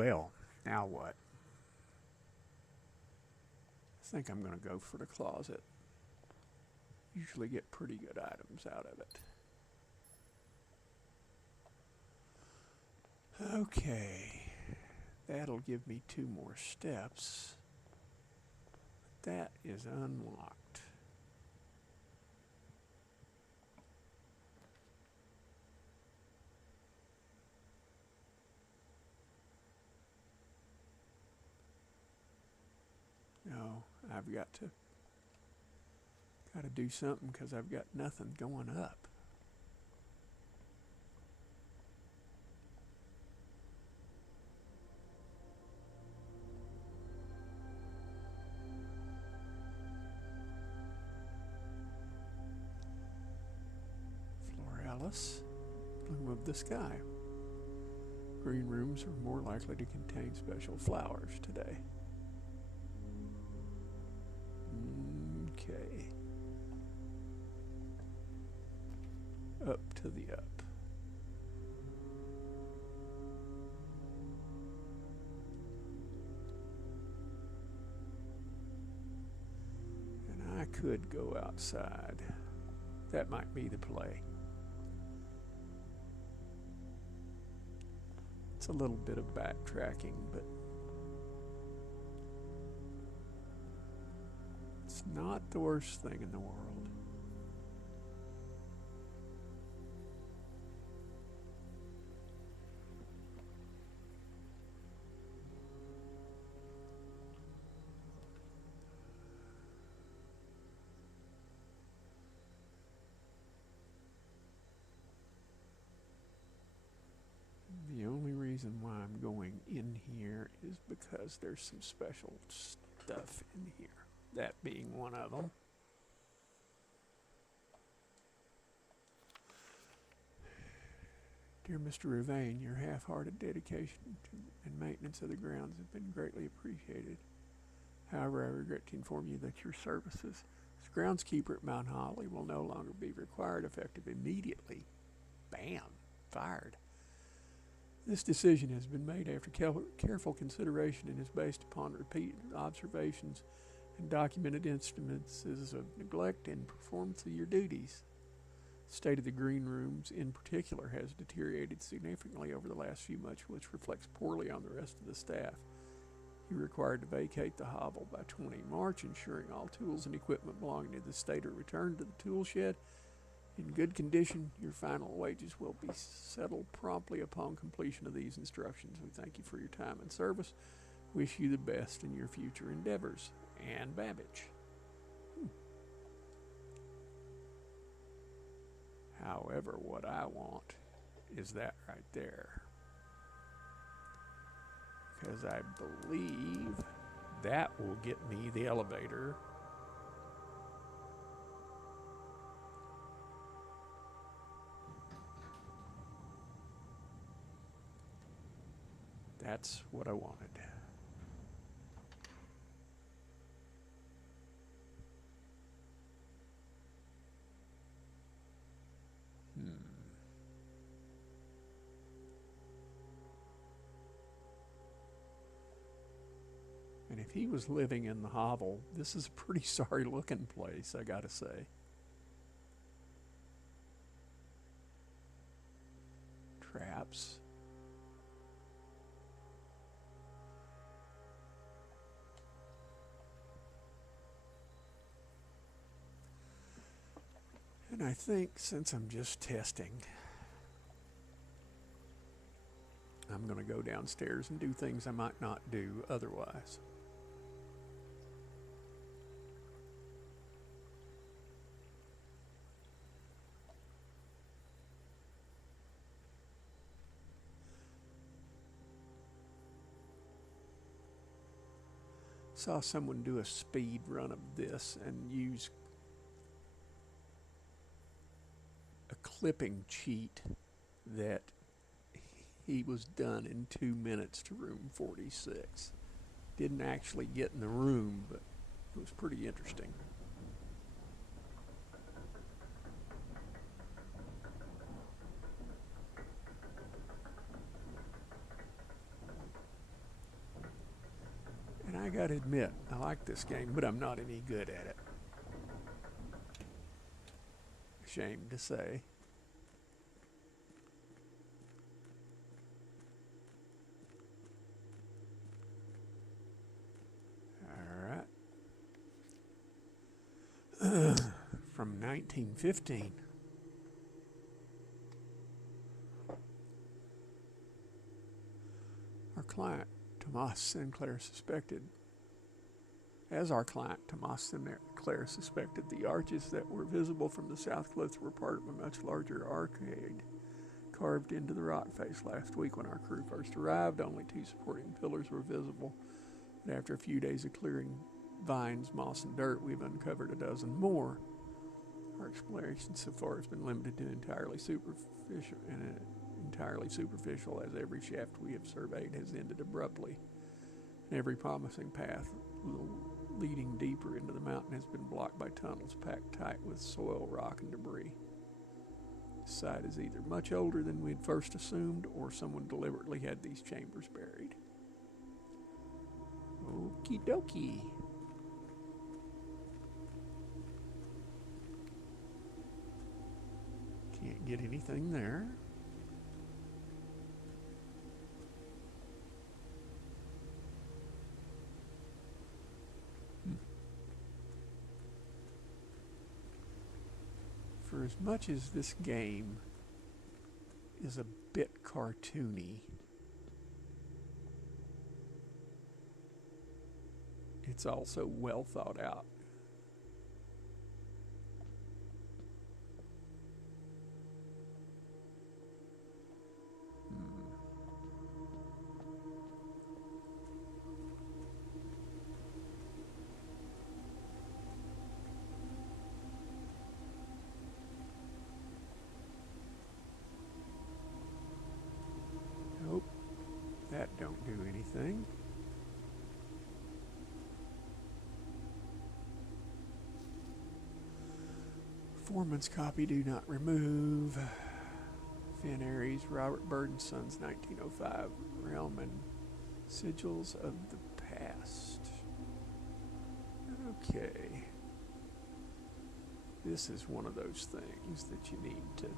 Well, now what? I think I'm going to go for the closet. Usually get pretty good items out of it. Okay, that'll give me 2 more steps. That is unlocked. No, I've got to do something because I've got nothing going up. Floralis, bloom of the sky. Green rooms are more likely to contain special flowers today. Okay. Up to the up. And I could go outside. That might be the play. It's a little bit of backtracking, but it's not the worst thing in the world. The only reason why I'm going in here is because there's some special stuff in here. That being one of them. Dear Mr. Ravane, your half-hearted dedication and maintenance of the grounds have been greatly appreciated. However, I regret to inform you that your services as groundskeeper at Mount Holly will no longer be required, effective immediately. Bam! Fired. This decision has been made after careful consideration and is based upon repeated observations and documented instances of neglect and performance of your duties. The state of the green rooms in particular has deteriorated significantly over the last few months, which reflects poorly on the rest of the staff. You're required to vacate the hovel by 20 March, ensuring all tools and equipment belonging to the state are returned to the tool shed in good condition. Your final wages will be settled promptly upon completion of these instructions. We thank you for your time and service. Wish you the best in your future endeavors. Ann Babbage. However, what I want is that right there. Because I believe that will get me the elevator. That's what I wanted. And if he was living in the hovel, this is a pretty sorry looking place, I gotta say. Traps. And I think since I'm just testing, I'm going to go downstairs and do things I might not do otherwise. Saw someone do a speed run of this and use a clipping cheat that he was done in 2 minutes to room 46. Didn't actually get in the room, but it was pretty interesting. gotta admit, I like this game, but I'm not any good at it. Ashamed to say. Alright. From 1915. Our client, Tomas Sinclair, suspected the arches that were visible from the south cliffs were part of a much larger arcade carved into the rock face. Last week when our crew first arrived, only 2 supporting pillars were visible. But after a few days of clearing vines, moss, and dirt, we've uncovered a dozen more. Our exploration so far has been limited to entirely superficial, as every shaft we have surveyed has ended abruptly. And every promising path leading deeper into the mountain has been blocked by tunnels packed tight with soil, rock, and debris. This site is either much older than we had first assumed, or someone deliberately had these chambers buried. Okie dokie. Can't get anything there. For as much as this game is a bit cartoony, it's also well thought out. Nope, that don't do anything. Foreman's copy, do not remove. Finn Aries, Robert Byrd & Sons, 1905. Realm and Sigils of the Past. Okay. This is one of those things that you need to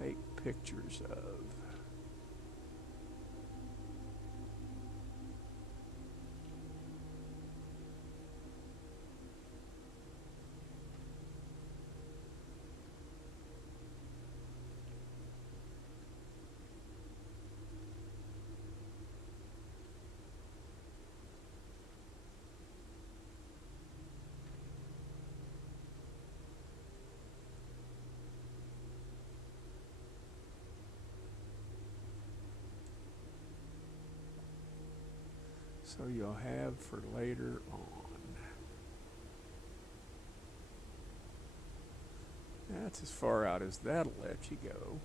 take pictures of. So you'll have for later on. That's as far out as that'll let you go.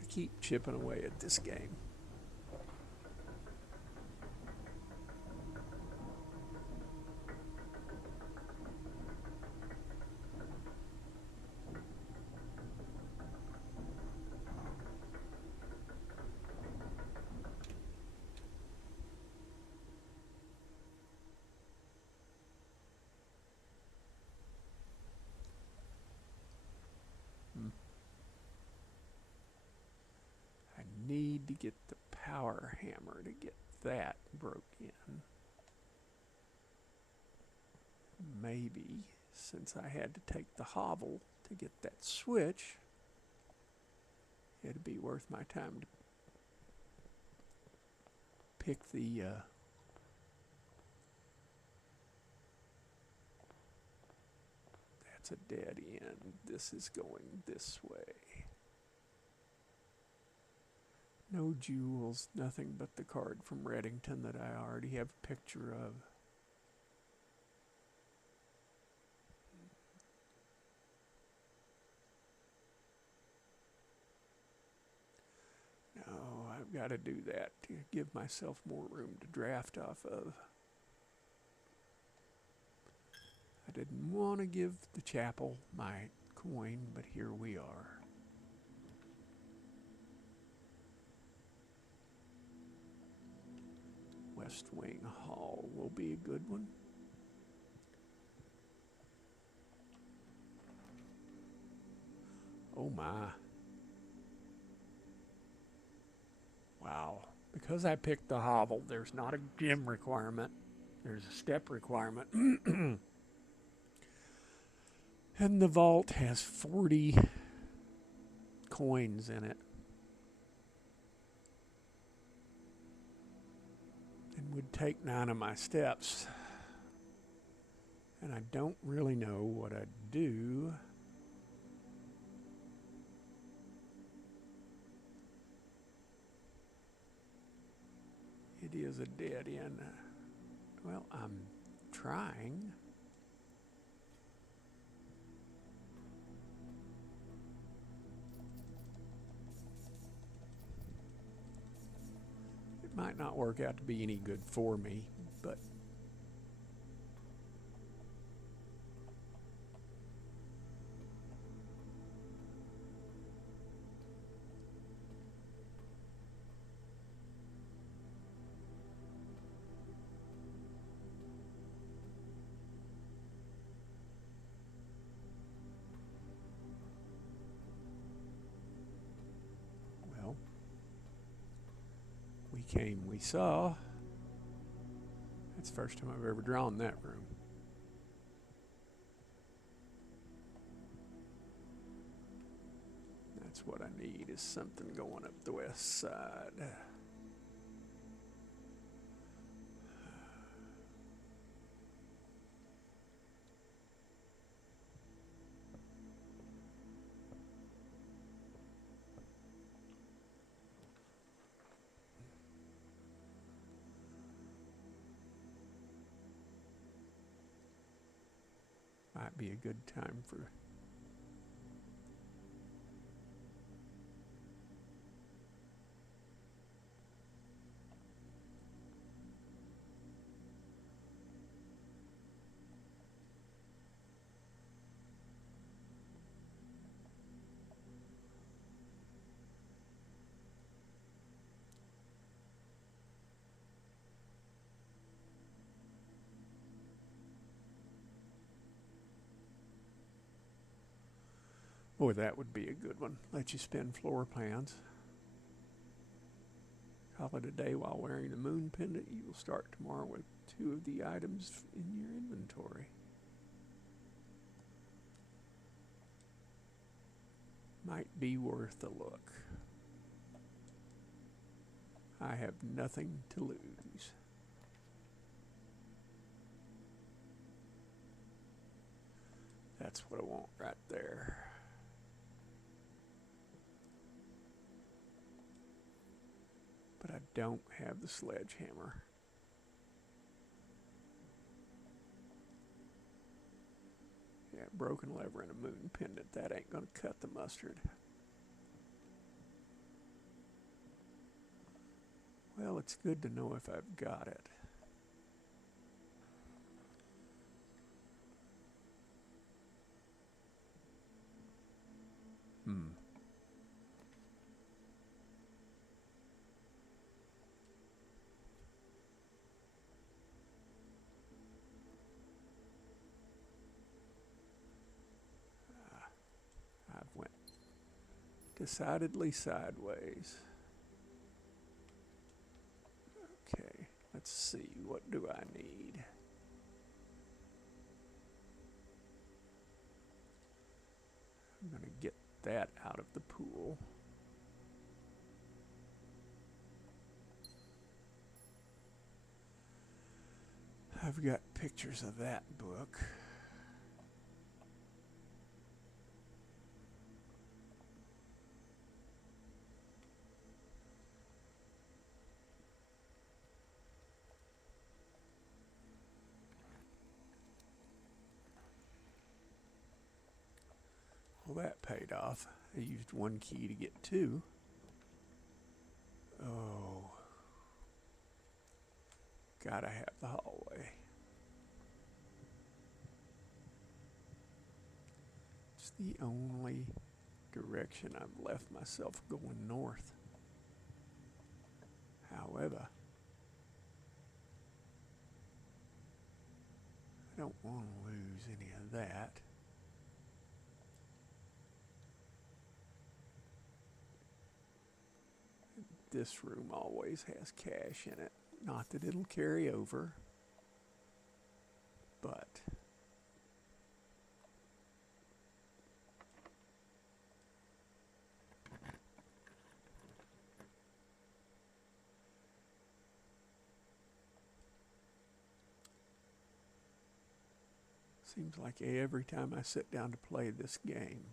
I keep chipping away at this game. I need to get the power hammer to get that broke in. Maybe, since I had to take the hovel to get that switch, it'd be worth my time to pick the that's a dead end. This is going this way. No jewels, nothing but the card from Reddington that I already have a picture of. No, I've got to do that to give myself more room to draft off of. I didn't want to give the chapel my coin, but here we are. West Wing Hall will be a good one. Oh my. Wow. Because I picked the hovel, there's not a gem requirement. There's a step requirement. And the vault has 40 coins in it. And would take 9 of my steps. And I don't really know what I'd do. It is a dead end. Well, I'm trying. It might not work out to be any good for me, but well, we came, we saw. That's the first time I've ever drawn that room. That's what I need, is something going up the west side. Might be a good time for boy, that would be a good one. Let you spin floor plans. Call it a day while wearing the moon pendant. You will start tomorrow with 2 of the items in your inventory. Might be worth a look. I have nothing to lose. That's what I want right there. But I don't have the sledgehammer. Yeah, broken lever and a moon pendant. That ain't gonna cut the mustard. Well, it's good to know if I've got it. I've went decidedly sideways. Okay, let's see. What do I need? I'm going to get that out of the pool. I've got pictures of that book. Well, that paid off. I used 1 key to get 2. Oh, gotta have the hallway. It's the only direction I've left myself going north. However, I don't want to lose any of that. This room always has cash in it. Not that it'll carry over, but seems like every time I sit down to play this game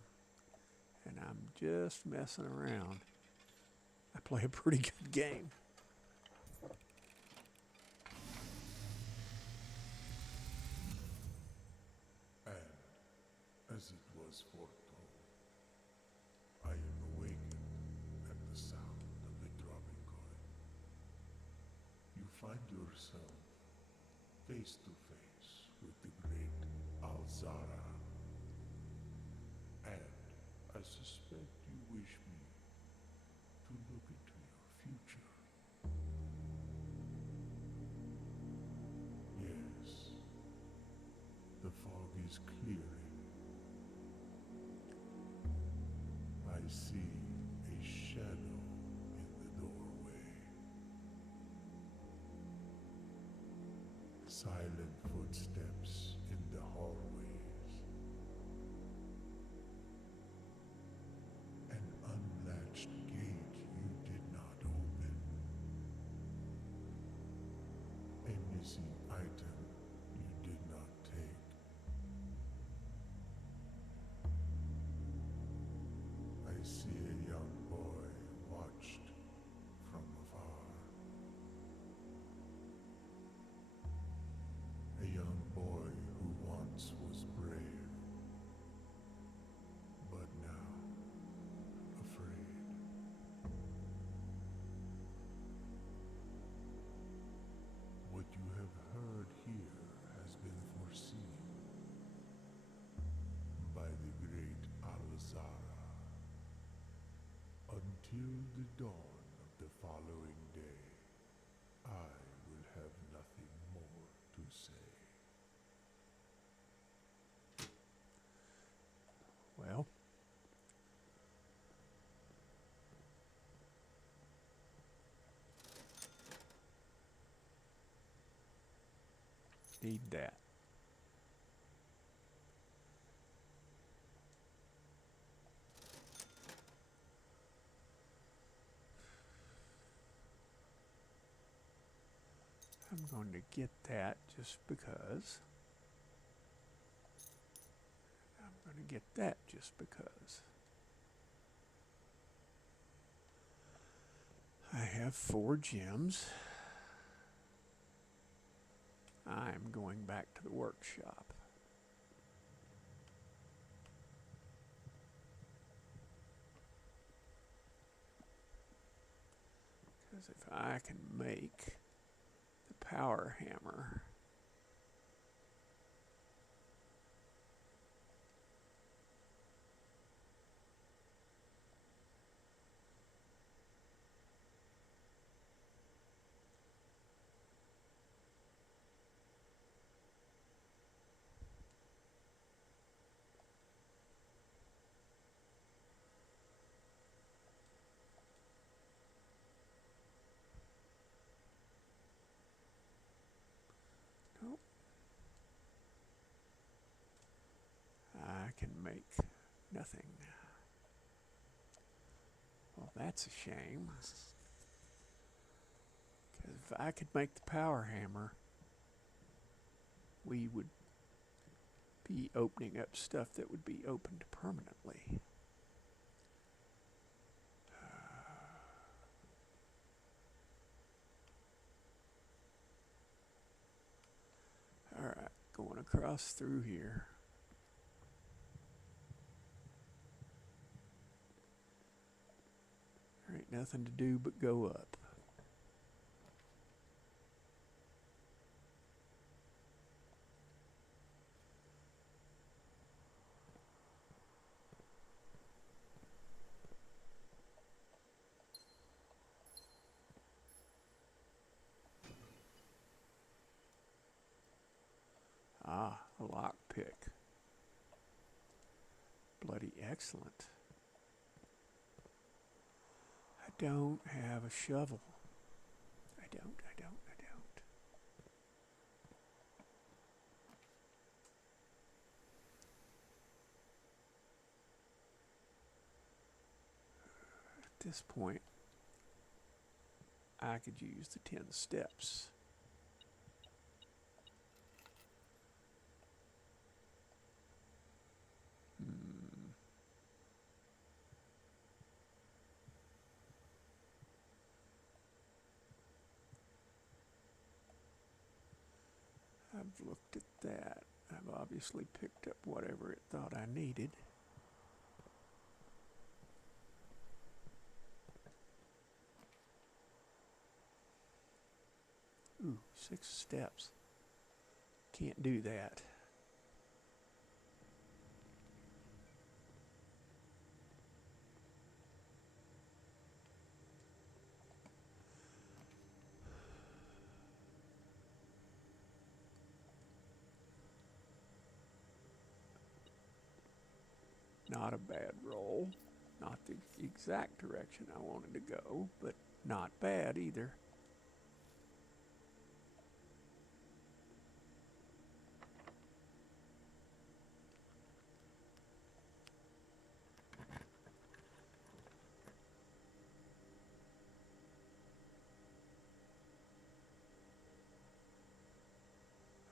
and I'm just messing around, I play a pretty good game. And as it was foretold, I am awakened at the sound of the dropping coin. You find yourself face to face with the great Alzara. And I suspect you wish me to look into your future. Yes, the fog is clearing. I see a shadow in the doorway. Silent footsteps in the hallways. An unlatched gate you did not open. A missing item you did not take. I see a young boy watched from afar. A young boy who once was brave, but now afraid. What you have heard here has been foreseen by the great Alzara. Until the dawn of the following day, I will have nothing more to say. Well, need that. I'm going to get that just because. I'm going to get that just because. I have 4 gems. I'm going back to the workshop. Because if I can make the power hammer, nope, I can make nothing. Well, that's a shame. Because if I could make the power hammer, we would be opening up stuff that would be opened permanently. Alright, going across through here. There ain't nothing to do but go up. Ah, a lockpick. Bloody excellent. I don't have a shovel. I don't. At this point, I could use the 10 steps. I've looked at that. I've obviously picked up whatever it thought I needed. Ooh, 6 steps. Can't do that. Not a bad roll. Not the exact direction I wanted to go, but not bad either.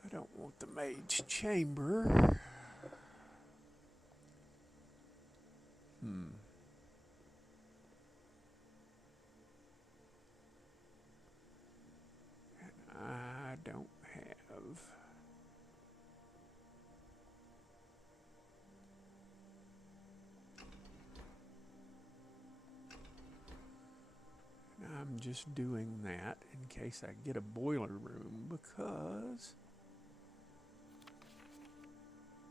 I don't want the mage chamber. And I don't have. And I'm just doing that in case I get a boiler room, because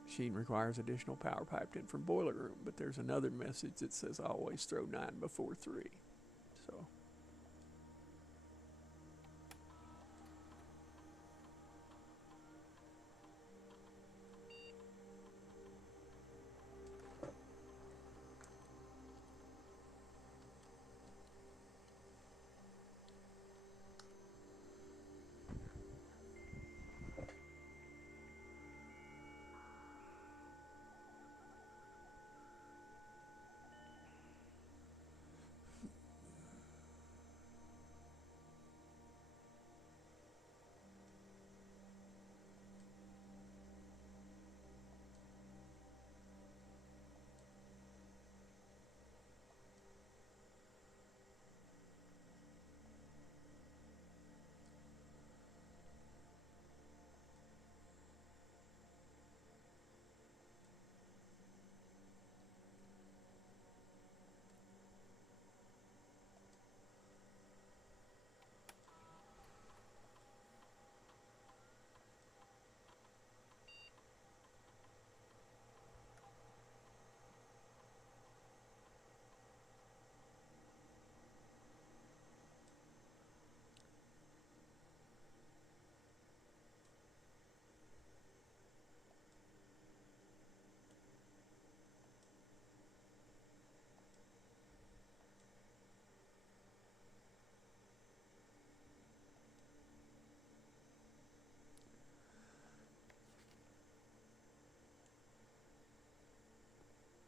machine requires additional power piped in from boiler room, but there's another message that says always throw 9 before 3. So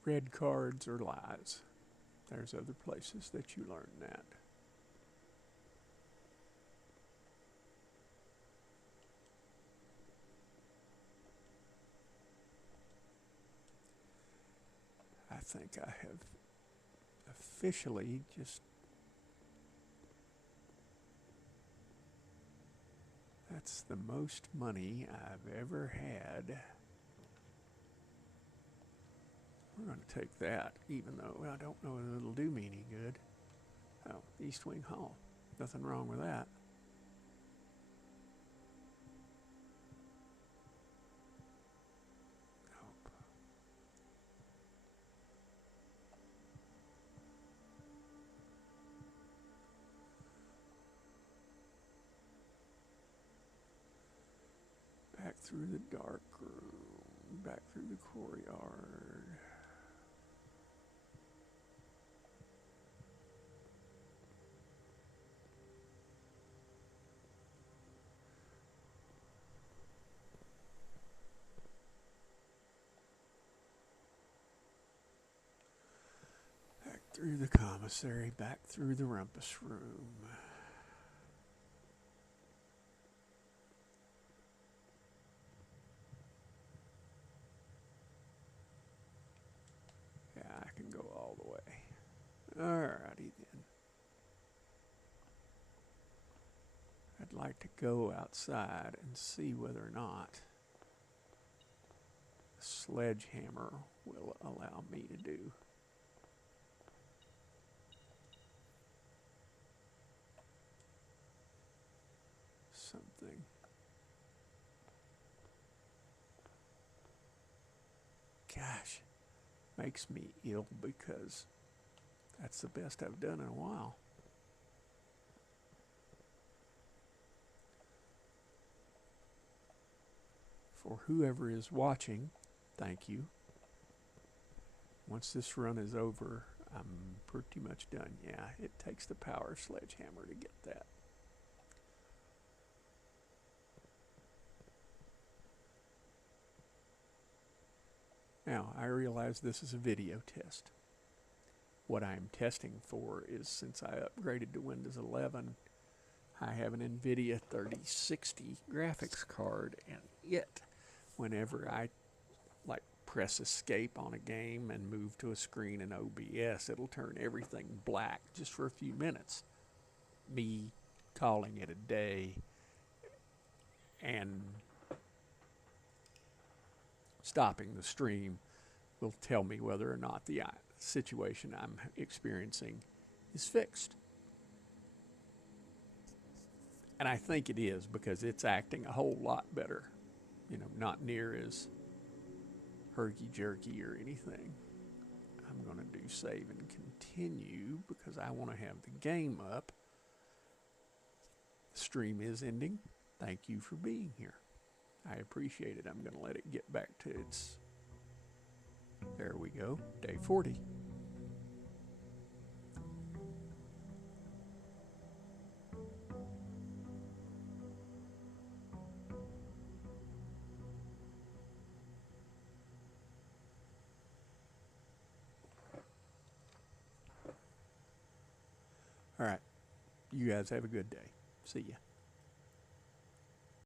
red cards are lies. There's other places that you learn that. I think I have officially just... That's the most money I've ever had. We're going to take that, even though I don't know if it'll do me any good. Oh, East Wing Hall. Nothing wrong with that. Nope. Back through the dark room, back through the courtyard. Back through the commissary, back through the rumpus room. Yeah, I can go all the way. Alrighty then. I'd like to go outside and see whether or not the sledgehammer will allow me to do something. Gosh, makes me ill because that's the best I've done in a while. For whoever is watching, thank you. Once this run is over, I'm pretty much done. Yeah, it takes the power sledgehammer to get that. Now, I realize this is a video test. What I'm testing for is, since I upgraded to Windows 11, I have an NVIDIA 3060 graphics card, and whenever I press escape on a game and move to a screen in OBS, it'll turn everything black just for a few minutes. Me calling it a day and stopping the stream will tell me whether or not the situation I'm experiencing is fixed. And I think it is, because it's acting a whole lot better. You know, not near as herky-jerky or anything. I'm going to do save and continue because I want to have the game up. The stream is ending. Thank you for being here. I appreciate it. I'm going to let it get back to its... There we go. Day 40. All right. You guys have a good day. See ya.